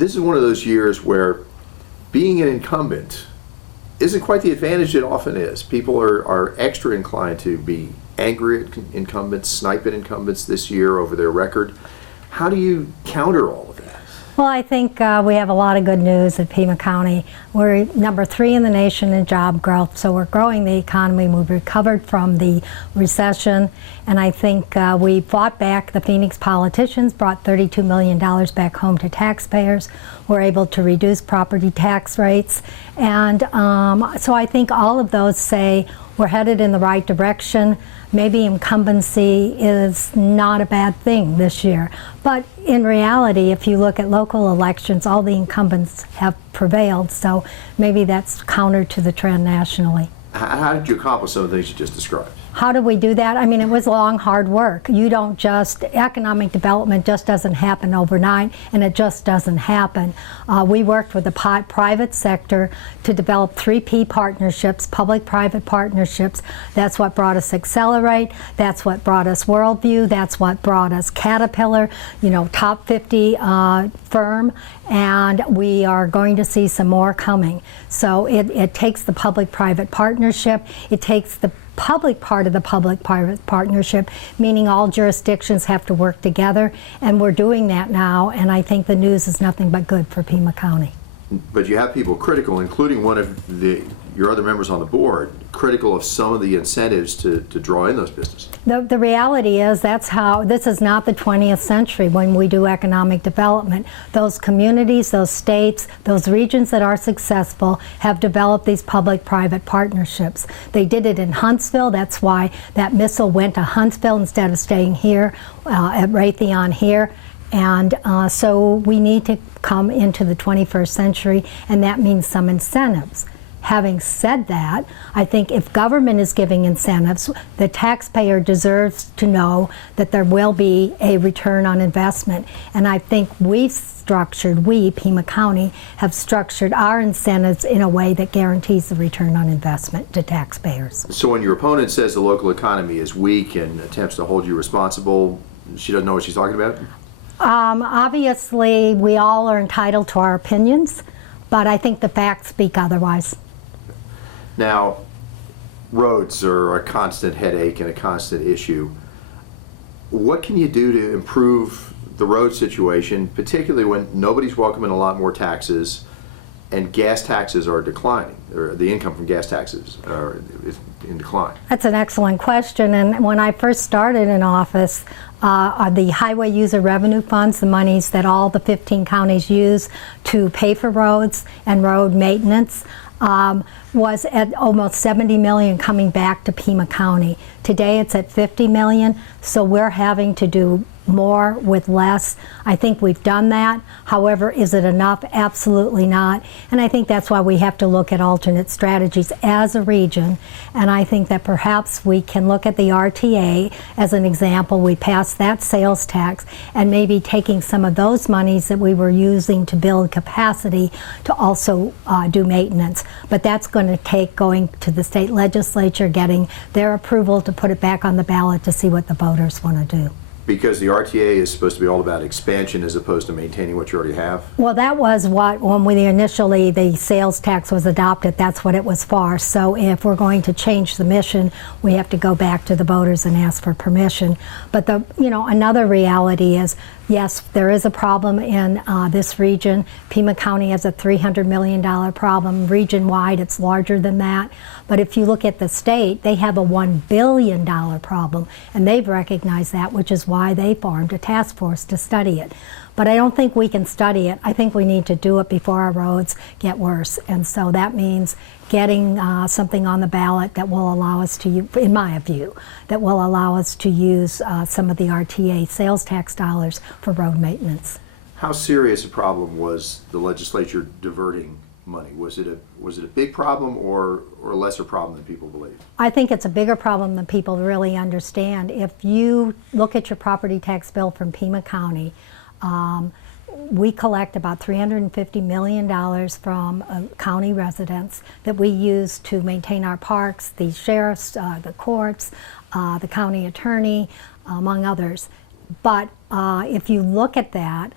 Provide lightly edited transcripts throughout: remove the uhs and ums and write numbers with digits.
This is one of those years where being an incumbent isn't quite the advantage it often is. People are extra inclined to be angry at incumbents, snipe at incumbents this year over their record. How do you counter all of that? Well, I think we have a lot of good news at Pima County. We're number 3 in the nation in job growth, so we're growing the economy. We've recovered from the recession, and I think we fought back. The Phoenix politicians brought $32 million back home to taxpayers. We're able to reduce property tax rates, and so I think all of those say we're headed in the right direction. Maybe incumbency is not a bad thing this year. But in reality, if you look at local elections, all the incumbents have prevailed, so maybe that's counter to the trend nationally. How did you accomplish some of the things you just described? How did we do that? I mean, it was long, hard work. You don't just, economic development just doesn't happen overnight, and it just doesn't happen. We worked with the private sector to develop 3P partnerships, public-private partnerships. That's what brought us Accelerate, that's what brought us Worldview, that's what brought us Caterpillar, you know, top 50 firm, and we are going to see some more coming. So it takes the public-private partnership, it takes the public part of the public-private partnership, meaning all jurisdictions have to work together, and we're doing that now, and I think the news is nothing but good for Pima County. But you have people critical, including one of your other members on the board, critical of some of the incentives to draw in those businesses. The reality is this is not the 20th century when we do economic development. Those communities, those states, those regions that are successful have developed these public-private partnerships. They did it in Huntsville. That's why that missile went to Huntsville instead of staying here at Raytheon here. And so we need to come into the 21st century, and that means some incentives. Having said that, I think if government is giving incentives, the taxpayer deserves to know that there will be a return on investment. And I think we, Pima County, have structured our incentives in a way that guarantees the return on investment to taxpayers. So when your opponent says the local economy is weak and attempts to hold you responsible, she doesn't know what she's talking about? Obviously, we all are entitled to our opinions, but I think the facts speak otherwise. Now, roads are a constant headache and a constant issue. What can you do to improve the road situation, particularly when nobody's welcoming a lot more taxes and gas taxes are declining, or the income from gas taxes is in decline? That's an excellent question, and when I first started in office, the highway user revenue funds, the monies that all the 15 counties use to pay for roads and road maintenance, was at almost 70 million coming back to Pima County. Today it's at 50 million, so we're having to do more with less. I think we've done that. However, is it enough? Absolutely not. And I think that's why we have to look at alternate strategies as a region. And I think that perhaps we can look at the RTA as an example. We passed that sales tax, and maybe taking some of those monies that we were using to build capacity to also do maintenance. But that's going to take going to the state legislature, getting their approval to put it back on the ballot to see what the voters want to do. Because the RTA is supposed to be all about expansion as opposed to maintaining what you already have? Well, that was what, when the sales tax was adopted, that's what it was for. So if we're going to change the mission, we have to go back to the voters and ask for permission. But another reality is, yes, there is a problem in this region. Pima County has a $300 million problem. Region-wide, it's larger than that. But if you look at the state, they have a $1 billion problem, and they've recognized that, which is why they formed a task force to study it. But I don't think we can study it. I think we need to do it before our roads get worse. And so that means getting something on the ballot that will allow us to, in my view, that will allow us to use some of the RTA sales tax dollars for road maintenance. How serious a problem was the legislature diverting money? Was it a big problem or a lesser problem than people believe? I think it's a bigger problem than people really understand. If you look at your property tax bill from Pima County, we collect about $350 million from county residents that we use to maintain our parks, the sheriffs, the courts, the county attorney, among others. But if you look at that,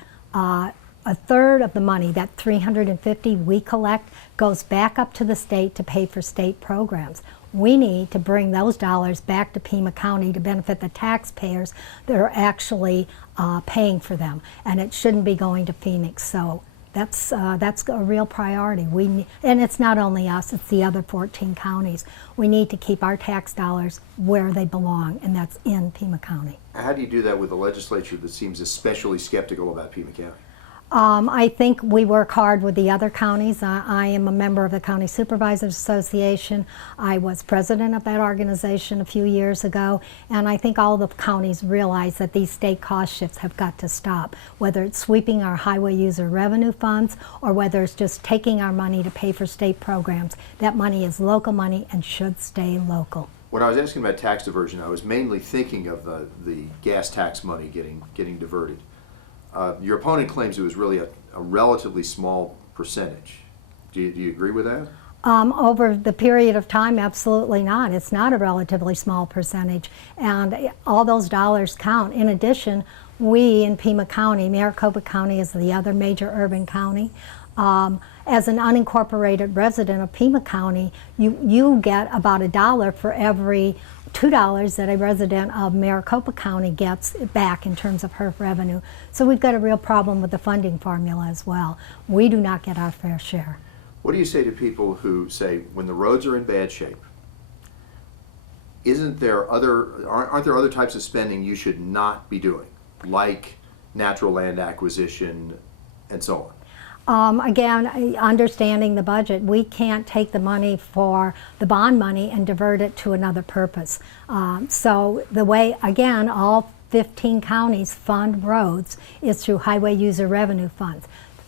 a third of the money, that $350 we collect, goes back up to the state to pay for state programs. We need to bring those dollars back to Pima County to benefit the taxpayers that are actually paying for them, and it shouldn't be going to Phoenix. So that's a real priority. And it's not only us, it's the other 14 counties. We need to keep our tax dollars where they belong, and that's in Pima County. How do you do that with a legislature that seems especially skeptical about Pima County? I think we work hard with the other counties. I am a member of the County Supervisors Association. I was president of that organization a few years ago, and I think all the counties realize that these state cost shifts have got to stop, whether it's sweeping our highway user revenue funds or whether it's just taking our money to pay for state programs. That money is local money and should stay local. When I was asking about tax diversion, I was mainly thinking of the gas tax money getting diverted. Your opponent claims it was really a relatively small percentage. Do you agree with that? Over the period of time, absolutely not. It's not a relatively small percentage, and all those dollars count. In addition, we in Pima County, Maricopa County is the other major urban county. As an unincorporated resident of Pima County, you get about $1 for every $2 that a resident of Maricopa County gets back in terms of her revenue. So we've got a real problem with the funding formula as well. We do not get our fair share. What do you say to people who say when the roads are in bad shape, aren't there other types of spending you should not be doing, like natural land acquisition and so on? Again, understanding the budget, we can't take the money for the bond money and divert it to another purpose. So the way, again, all 15 counties fund roads is through highway user revenue funds.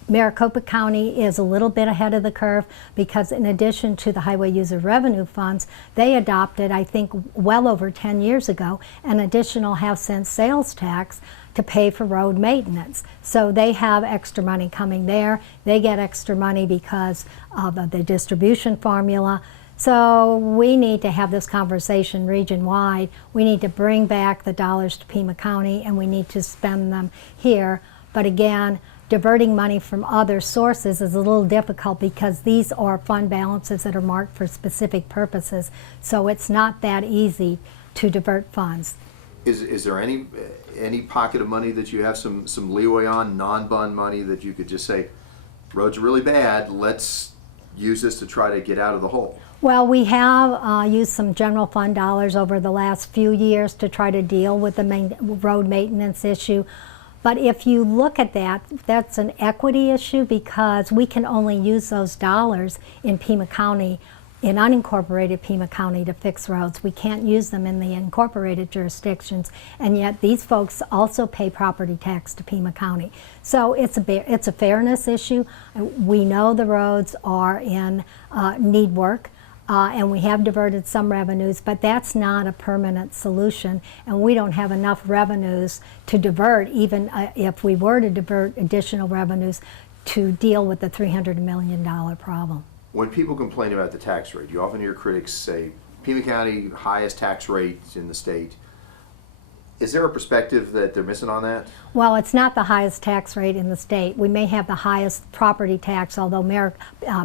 Maricopa County is a little bit ahead of the curve because in addition to the highway user revenue funds, they adopted, I think, well over 10 years ago, an additional half-cent sales tax to pay for road maintenance. So they have extra money coming there. They get extra money because of the distribution formula. So we need to have this conversation region-wide. We need to bring back the dollars to Pima County and we need to spend them here. But again, diverting money from other sources is a little difficult because these are fund balances that are marked for specific purposes. So it's not that easy to divert funds. Is there any pocket of money that you have some leeway on, non-bond money that you could just say, roads are really bad, let's use this to try to get out of the hole? Well, we have used some general fund dollars over the last few years to try to deal with the road maintenance issue. But if you look at that, that's an equity issue because we can only use those dollars in Pima County, in unincorporated Pima County, to fix roads. We can't use them in the incorporated jurisdictions, and yet these folks also pay property tax to Pima County. So it's a fairness issue. We know the roads are need work. And we have diverted some revenues, but that's not a permanent solution, and we don't have enough revenues to divert, even if we were to divert additional revenues to deal with the $300 million problem. When people complain about the tax rate, you often hear critics say, Pima County, highest tax rate in the state. Is there a perspective that they're missing on that? Well, it's not the highest tax rate in the state. We may have the highest property tax, although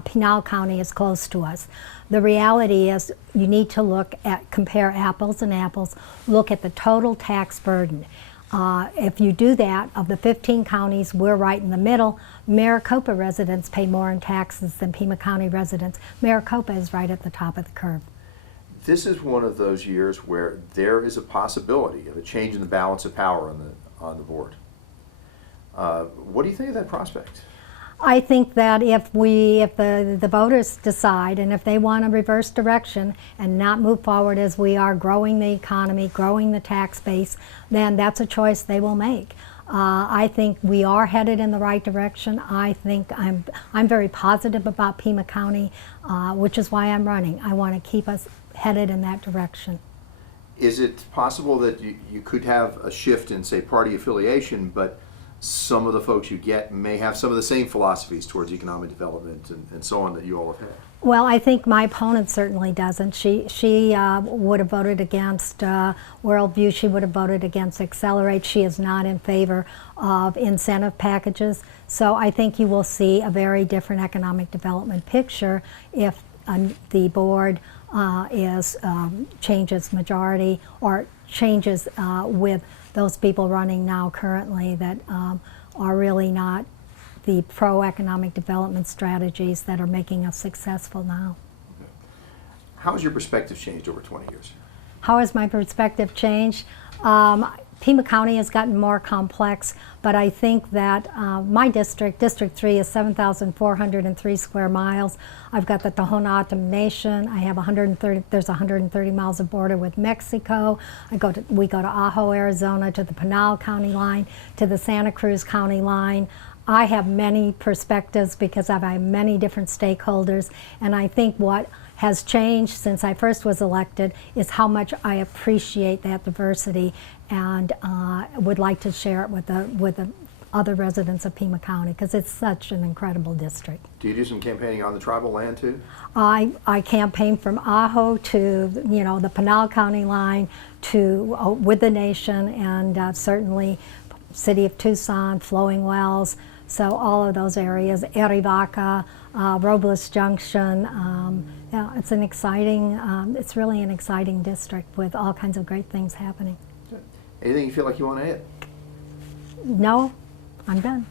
Pinal County is close to us. The reality is you need to compare apples and apples, look at the total tax burden. If you do that, of the 15 counties, we're right in the middle. Maricopa residents pay more in taxes than Pima County residents. Maricopa is right at the top of the curve. This is one of those years where there is a possibility of a change in the balance of power on the board. What do you think of that prospect? I think that if the voters decide and if they want a reverse direction and not move forward as we are growing the economy, growing the tax base, then that's a choice they will make. I think we are headed in the right direction. I think I'm very positive about Pima County, which is why I'm running. I want to keep us headed in that direction. Is it possible that you could have a shift in, say, party affiliation, but some of the folks you get may have some of the same philosophies towards economic development and so on that you all have had. Well, I think my opponent certainly doesn't. She would have voted against Worldview. She would have voted against Accelerate. She is not in favor of incentive packages. So I think you will see a very different economic development picture if the board changes majority or changes with those people running now currently that are really not the pro-economic development strategies that are making us successful now. How has your perspective changed over 20 years? How has my perspective changed? Pima County has gotten more complex, but I think that my district, District 3, is 7,403 square miles. I've got the Tohono O'odham Nation. I have there's 130 miles of border with Mexico. We go to Ajo, Arizona, to the Pinal County line, to the Santa Cruz County line. I have many perspectives because I have many different stakeholders, and I think what has changed since I first was elected is how much I appreciate that diversity and would like to share it with the other residents of Pima County because it's such an incredible district. Do you do some campaigning on the tribal land too? I campaign from Ajo to the Pinal County line to with the nation and certainly City of Tucson, Flowing Wells, so all of those areas, Erivaca, Robles Junction. Yeah, it's an exciting, it's really an exciting district with all kinds of great things happening. Anything you feel like you want to add? No, I'm done.